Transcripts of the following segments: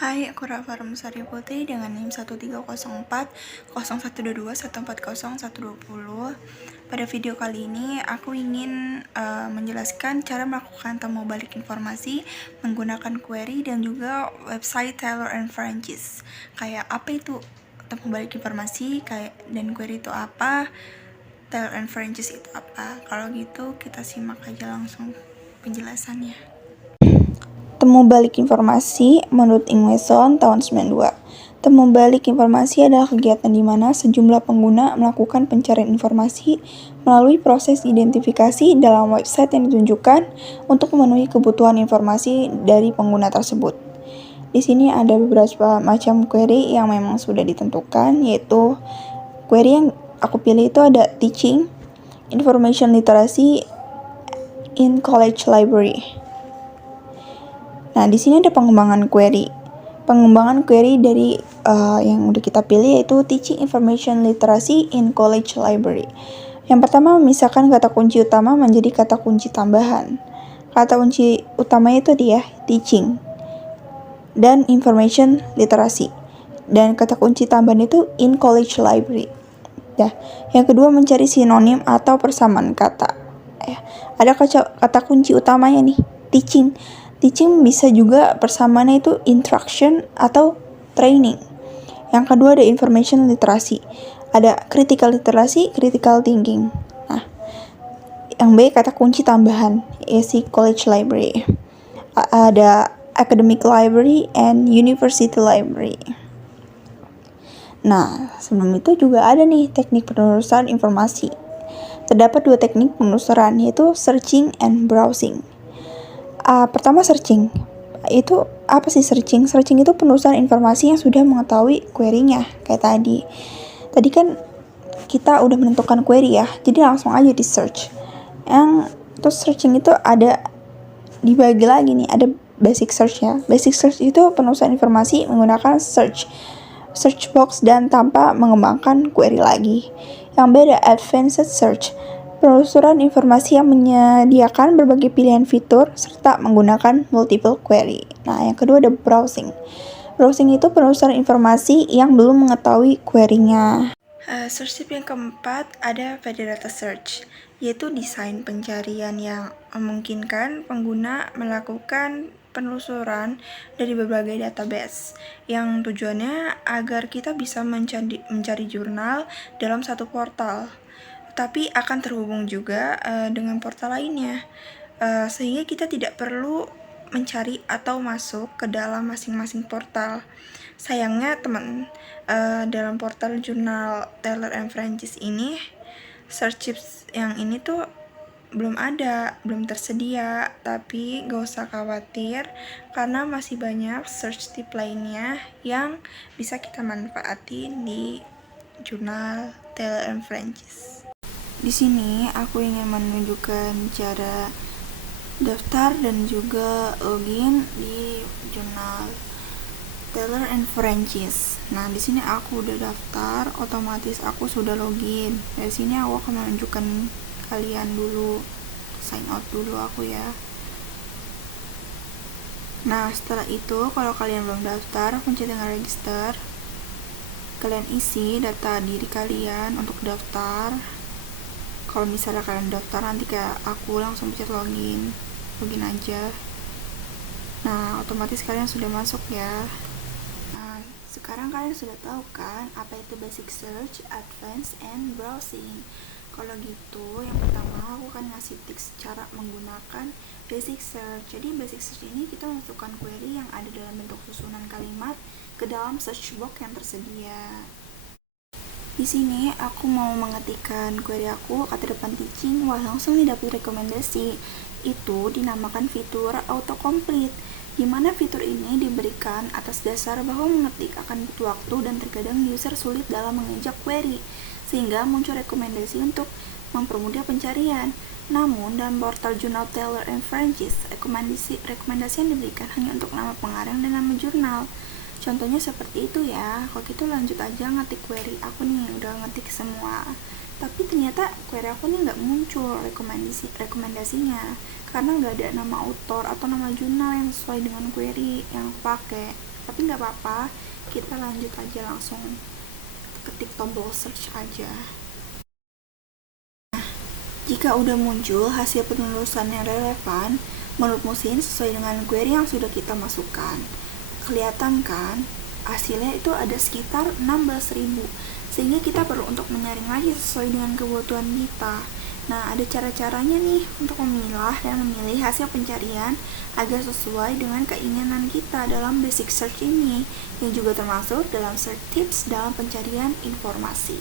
Hai, aku Rafa Rumsari Putri dengan NIM 13040122140120. Pada video kali ini, aku ingin menjelaskan cara melakukan temu balik informasi menggunakan query dan juga website Taylor and Francis. Kayak apa itu temu balik informasi, dan query itu apa, Taylor and Francis itu apa. Kalau gitu, kita simak aja langsung penjelasannya. Temu balik informasi menurut Ingweson tahun 92. Temu balik informasi adalah kegiatan di mana sejumlah pengguna melakukan pencarian informasi melalui proses identifikasi dalam website yang ditunjukkan untuk memenuhi kebutuhan informasi dari pengguna tersebut. Di sini ada beberapa macam query yang memang sudah ditentukan, yaitu query yang aku pilih itu ada teaching, information literacy in college library. Nah, di sini ada pengembangan query. Pengembangan query dari yang udah kita pilih yaitu Teaching Information Literacy in College Library. Yang pertama, memisahkan kata kunci utama menjadi kata kunci tambahan. Kata kunci utamanya itu dia teaching dan information literacy. Dan kata kunci tambahan itu in college library. Ya. Yang kedua, mencari sinonim atau persamaan kata. Ya. Ada kata kunci utamanya nih, teaching. Teaching bisa juga persamaannya itu instruction atau training. Yang kedua ada information literacy. Ada critical literacy, critical thinking. Nah, yang B kata kunci tambahan, yaitu college library. Ada academic library and university library. Nah, sebelum itu juga ada nih teknik penelusuran informasi. Terdapat dua teknik penelusuran, yaitu searching and browsing. Pertama, searching. Itu apa sih searching? Searching itu penelusuran informasi yang sudah mengetahui query-nya. Kayak tadi. Tadi kan kita udah menentukan query ya, jadi langsung aja di search. Terus searching itu ada dibagi lagi nih, ada basic search ya. Basic search itu penelusuran informasi menggunakan search box dan tanpa mengembangkan query lagi. Yang beda advanced search, penelusuran informasi yang menyediakan berbagai pilihan fitur serta menggunakan multiple query. Nah, yang kedua ada browsing. Browsing itu penelusuran informasi yang belum mengetahui query-nya. Search tip yang keempat ada federated search, yaitu desain pencarian yang memungkinkan pengguna melakukan penelusuran dari berbagai database yang tujuannya agar kita bisa mencari jurnal dalam satu portal, tapi akan terhubung juga dengan portal lainnya, sehingga kita tidak perlu mencari atau masuk ke dalam masing-masing portal. Sayangnya dalam portal jurnal Taylor and Francis ini, search tips yang ini tuh belum tersedia, tapi gak usah khawatir karena masih banyak search tip lainnya yang bisa kita manfaatin di jurnal Taylor and Francis. Di sini aku ingin menunjukkan cara daftar dan juga login di jurnal Taylor and Francis. Nah, di sini aku udah daftar, otomatis aku sudah login. Dari sini aku akan menunjukkan kalian dulu, sign out dulu aku ya. Nah, setelah itu kalau kalian belum daftar, pencet dengan register. Kalian isi data diri kalian untuk daftar. Kalau misalnya kalian daftar nanti kayak aku langsung pencet login aja. Nah, otomatis kalian sudah masuk ya. Nah, sekarang kalian sudah tahu kan apa itu basic search, advanced, and browsing. Kalau gitu, yang pertama aku akan ngasih tips cara menggunakan basic search. Jadi basic search ini kita masukkan query yang ada dalam bentuk susunan kalimat ke dalam search box yang tersedia. Di sini aku mau mengetikkan query aku, kata depan teaching, langsung didapat rekomendasi. Itu dinamakan fitur autocomplete, di mana fitur ini diberikan atas dasar bahwa mengetik akan butuh waktu dan terkadang user sulit dalam mengejak query, sehingga muncul rekomendasi untuk mempermudah pencarian. Namun, dalam portal jurnal Taylor and Francis, rekomendasi yang diberikan hanya untuk nama pengarang dan nama jurnal. Contohnya seperti itu ya. Kalau gitu lanjut aja ngetik query aku nih, udah ngetik semua. Tapi ternyata query aku nih nggak muncul rekomendasinya karena nggak ada nama author atau nama jurnal yang sesuai dengan query yang aku pakai. Tapi nggak apa-apa, kita lanjut aja langsung ketik tombol search aja. Jika udah muncul hasil penelusuran yang relevan, menurut mesin sesuai dengan query yang sudah kita masukkan. Kelihatan kan? Hasilnya itu ada sekitar 16.000, sehingga kita perlu untuk menyaring lagi sesuai dengan kebutuhan kita. Nah, ada cara-caranya nih untuk memilah dan memilih hasil pencarian agar sesuai dengan keinginan kita dalam basic search ini, yang juga termasuk dalam search tips dalam pencarian informasi.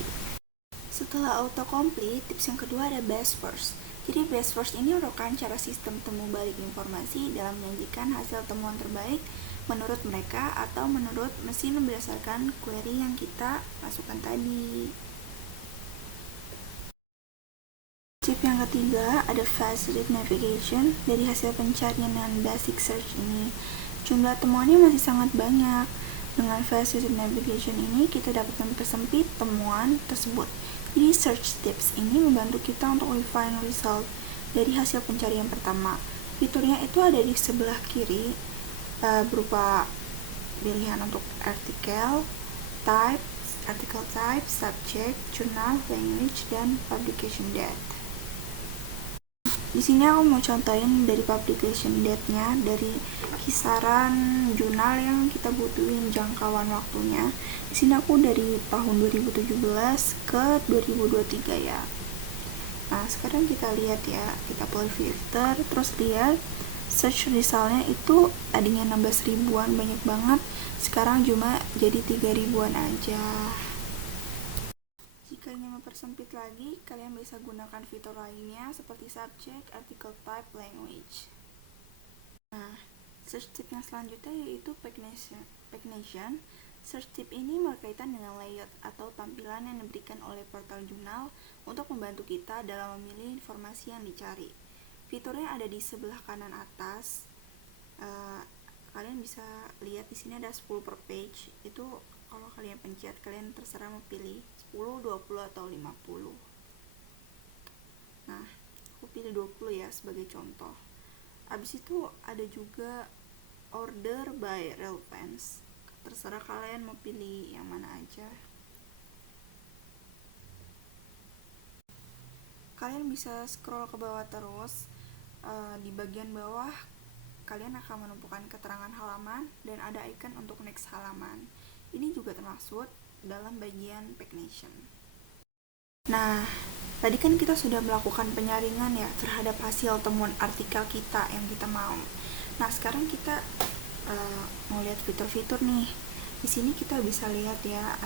Setelah autocomplete, tips yang kedua ada best first. Jadi best first ini merupakan cara sistem temu balik informasi dalam menyajikan hasil temuan terbaik menurut mereka atau menurut mesin berdasarkan query yang kita masukkan tadi. Tip yang ketiga ada faceted navigation. Dari hasil pencarian dengan basic search ini, jumlah temuannya masih sangat banyak. Dengan faceted navigation ini, kita dapat mempersempit temuan tersebut. Jadi search tips ini membantu kita untuk refine result dari hasil pencarian pertama. Fiturnya itu ada di sebelah kiri, berupa pilihan untuk article type, subject, journal, language, dan publication date. Di sini aku mau contohin dari publication date-nya, dari kisaran jurnal yang kita butuhin jangkauan waktunya. Di sini aku dari tahun 2017 ke 2023 ya. Nah, sekarang kita lihat ya, kita pilih filter, terus lihat search resultnya itu tadinya 16 ribuan, banyak banget. Sekarang cuma jadi 3 ribuan aja. Jika ingin mempersempit lagi, kalian bisa gunakan fitur lainnya seperti subject, article type, language. Nah, search tip yang selanjutnya yaitu pagination. Search tip ini berkaitan dengan layout atau tampilan yang diberikan oleh portal jurnal untuk membantu kita dalam memilih informasi yang dicari. Fiturnya ada di sebelah kanan atas. Kalian bisa lihat di sini ada 10 per page. Itu kalau kalian pencet, kalian terserah mau pilih 10, 20, atau 50. Nah, aku pilih 20 ya sebagai contoh. Abis itu ada juga order by relevance. Terserah kalian mau pilih yang mana aja. Kalian bisa scroll ke bawah terus. Di bagian bawah kalian akan menemukan keterangan halaman dan ada icon untuk next halaman. Ini juga termasuk dalam bagian pagination. Nah, tadi kan kita sudah melakukan penyaringan ya terhadap hasil temuan artikel kita yang kita mau. Nah, sekarang kita mau lihat fitur-fitur nih. Di sini kita bisa lihat ya,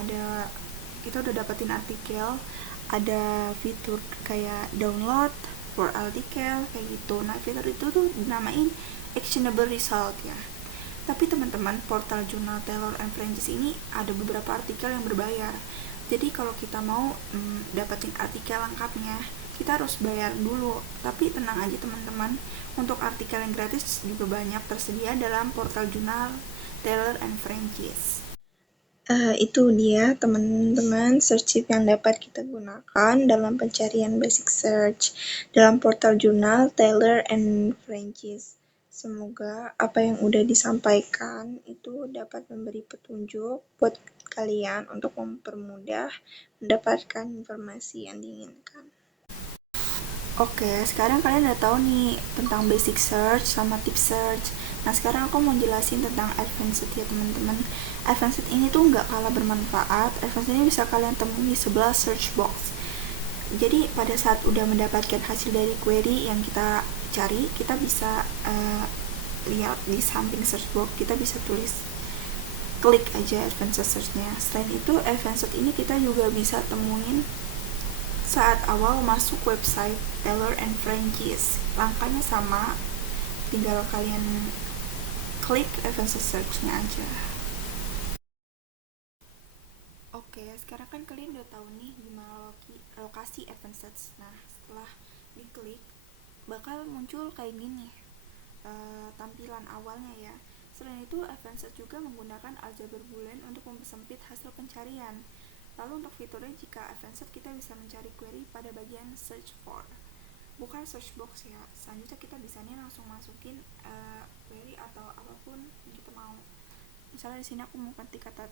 kita udah dapetin artikel, ada fitur kayak download for article kayak gitu. Nah, fitur itu tuh dinamain actionable result ya. Tapi teman-teman, portal jurnal Taylor and Francis ini ada beberapa artikel yang berbayar. Jadi kalau kita mau dapetin artikel lengkapnya, kita harus bayar dulu. Tapi tenang aja teman-teman, untuk artikel yang gratis juga banyak tersedia dalam portal jurnal Taylor and Francis. Itu dia teman-teman search tip yang dapat kita gunakan dalam pencarian basic search dalam portal jurnal Taylor and Francis. Semoga apa yang udah disampaikan itu dapat memberi petunjuk buat kalian untuk mempermudah mendapatkan informasi yang diinginkan. Oke, sekarang kalian udah tahu nih tentang basic search sama tips search. Nah, sekarang aku mau jelasin tentang advanced ya teman-teman. Advanced ini tuh nggak kalah bermanfaat. Advanced ini bisa kalian temui di sebelah search box. Jadi pada saat udah mendapatkan hasil dari query yang kita cari, kita bisa lihat di samping search box, kita bisa tulis, klik aja advanced search-nya. Selain itu, advanced ini kita juga bisa temuin saat awal masuk website Taylor and Francis. Langkahnya sama, tinggal kalian klik advanced search-nya aja. Oke, sekarang kan kalian udah tahu nih gimana lokasi advanced search. Nah, setelah diklik bakal muncul kayak gini tampilan awalnya ya. Selain itu, advanced search juga menggunakan aljabar boolean untuk mempersempit hasil pencarian. Lalu untuk fiturnya, jika advanced kita bisa mencari query pada bagian search for, bukan search box ya. Selanjutnya kita bisa nih langsung masukin query atau apapun yang kita mau. Misalnya di sini aku mau ganti kata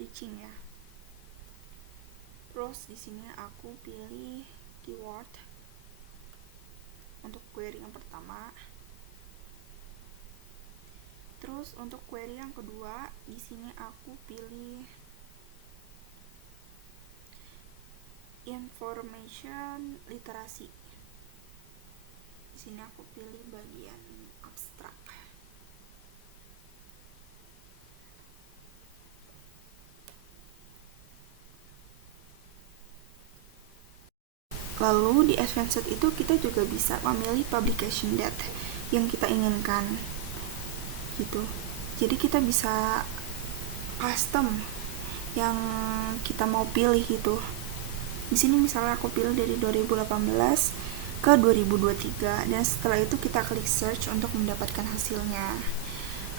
teaching ya. Terus di sini aku pilih keyword untuk query yang pertama. Terus untuk query yang kedua, di sini aku pilih information literasi. Di sini aku pilih bagian abstrak. Lalu di advanced itu kita juga bisa memilih publication date yang kita inginkan gitu. Jadi kita bisa custom yang kita mau pilih gitu. Di sini misalnya aku pilih dari 2018 ke 2023 dan setelah itu kita klik search untuk mendapatkan hasilnya.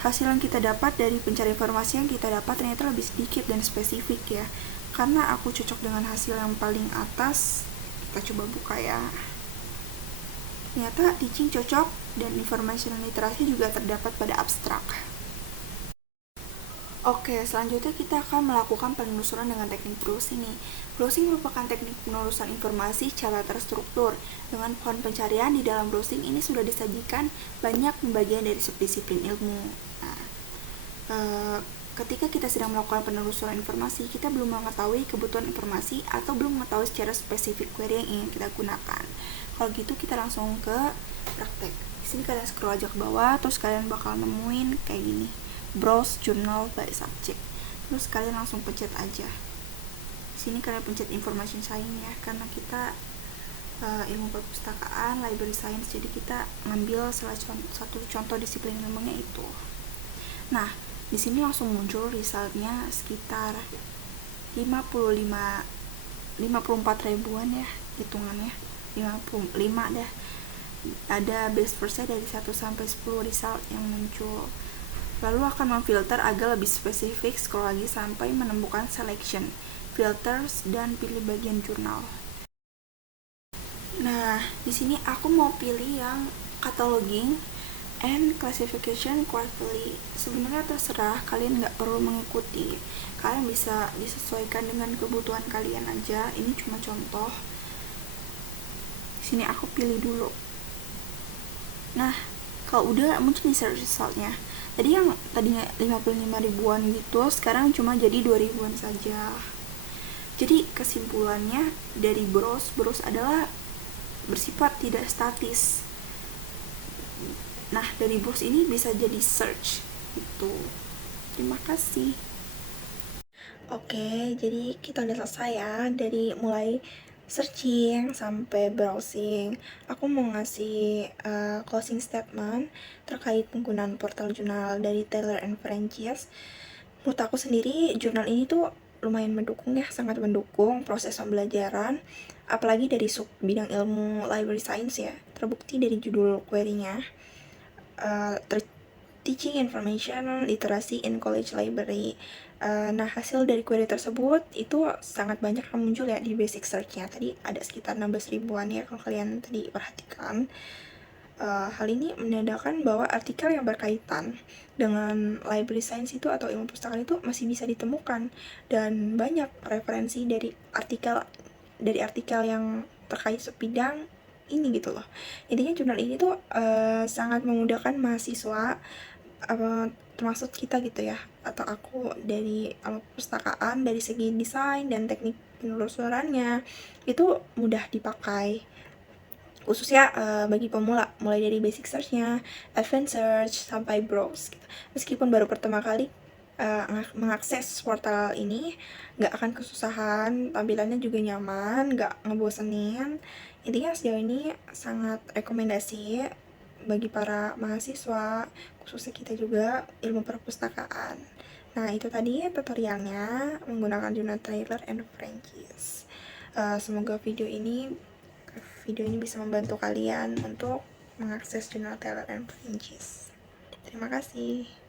Hasil yang kita dapat dari pencari informasi yang kita dapat ternyata lebih sedikit dan spesifik ya. Karena aku cocok dengan hasil yang paling atas, kita coba buka ya. Ternyata teaching cocok dan information literasi juga terdapat pada abstrak. Oke, selanjutnya kita akan melakukan penelusuran dengan teknik browsing nih. Browsing merupakan teknik penelusuran informasi secara terstruktur. Dengan pohon pencarian di dalam browsing ini sudah disajikan banyak bagian dari subdisiplin ilmu. Nah, ketika kita sedang melakukan penelusuran informasi, kita belum mengetahui kebutuhan informasi atau belum mengetahui secara spesifik query yang ingin kita gunakan. Kalau gitu kita langsung ke praktek. Di sini kalian scroll aja ke bawah, terus kalian bakal nemuin kayak gini. Browse journal by subject. Terus kalian langsung pencet aja. Di sini kalian pencet information science ya, karena kita ilmu perpustakaan, library science, jadi kita ngambil salah satu contoh disiplin ilmunya itu. Nah, di sini langsung muncul resultnya sekitar 54 ribuan ya hitungannya, 55 dah. Ada best first dari 1 sampai 10 result yang muncul. Lalu akan memfilter agar lebih spesifik, scroll lagi sampai menemukan selection, filters, dan pilih bagian jurnal. Nah, di sini aku mau pilih yang cataloging and classification quarterly. Sebenarnya terserah, kalian nggak perlu mengikuti. Kalian bisa disesuaikan dengan kebutuhan kalian aja. Ini cuma contoh. Di sini aku pilih dulu. Nah, kalau udah muncul nih search resultnya. Tadi yang tadinya 55 ribuan gitu, sekarang cuma jadi 2 ribuan saja. Jadi kesimpulannya dari browse adalah bersifat tidak statis. Nah, dari browse ini bisa jadi search gitu. Terima kasih. Oke, jadi kita udah selesai ya dari mulai searching sampai browsing. Aku mau ngasih closing statement terkait penggunaan portal jurnal dari Taylor and Francis. Menurut aku sendiri, jurnal ini tuh lumayan mendukung ya, sangat mendukung proses pembelajaran, apalagi dari sub bidang ilmu library science ya. Terbukti dari judul query-nya, Teaching Information Literacy in College Library. Nah, hasil dari query tersebut itu sangat banyak yang muncul ya di basic search-nya. Tadi ada sekitar 16 ribuan ya kalau kalian tadi perhatikan. Hal ini menandakan bahwa artikel yang berkaitan dengan library science itu atau ilmu perpustakaan itu masih bisa ditemukan, dan banyak referensi dari artikel yang terkait sebidang ini gitu loh. Intinya jurnal ini tuh sangat memudahkan mahasiswa, termasuk kita gitu ya, atau aku dari perpustakaan, dari segi desain dan teknik penelusurannya itu mudah dipakai, khususnya bagi pemula, mulai dari basic search-nya, advanced search, sampai browse gitu. Meskipun baru pertama kali mengakses portal ini, nggak akan kesusahan, tampilannya juga nyaman, nggak ngebosenin. Intinya sejauh ini sangat rekomendasi bagi para mahasiswa, khususnya kita juga ilmu perpustakaan. Nah, itu tadi tutorialnya menggunakan jurnal Taylor and Francis. Semoga video ini bisa membantu kalian untuk mengakses jurnal Taylor and Francis. Terima kasih.